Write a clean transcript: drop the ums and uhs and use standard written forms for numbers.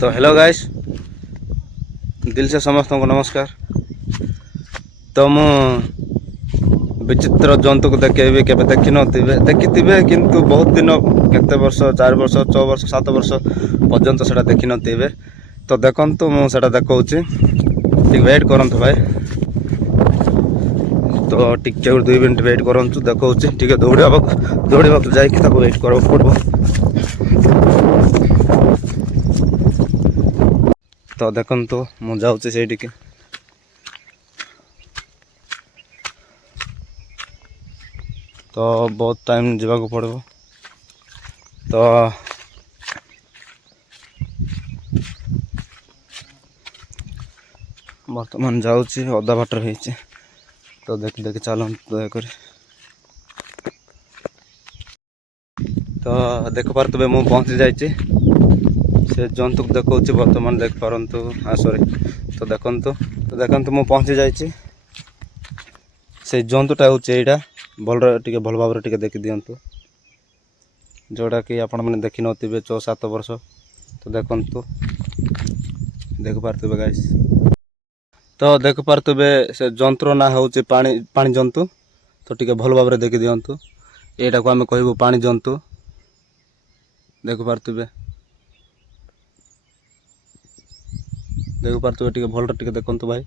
तो hello guys, दिल से समस्त को नमस्कार। तो मु विचित्र जंतु को देखेबी के देखी देखिथिबे किंतु बहुत दिन केते वर्ष 4 वर्ष 6 वर्ष 7 वर्ष पर्यंत सेटा देखी नथिबे। तो देखंतु मु सेटा देखौची, ठीक वेट करंतु भाई। तो टिके 2 मिनट वेट करंतु, देखौची ठीक दौड़िबा जाय कि ताको वेट करब पड़बो। तो देखंतु मु जाउची सेठी के। तो बहुत टाइम जावाक पड़ो। तो बर्तमान जाऊँगी अधा बाटर है। तो देख देख चलो दयाक। तो देख पारे मु पहुँची जाइए से जंतु को देखा बर्तमान देख पारतु। हाँ सॉरी। तो देखु मु पहुँची जाइए से जंतुटा हूँ भल भल भाव देखी दिंतु, जोटा कि आपण मैंने देखी नथिबे 6-7 वर्ष। तो देखंतु देख पारे गाइस। तो देख पारे से जंतर ना हूँ पानी जंतु। तो टिके भल भाव देखी दिंतु, यहाँ को आम कहबू पानी जंतु। देख पारे टिके भल टिके देखंतु भाई।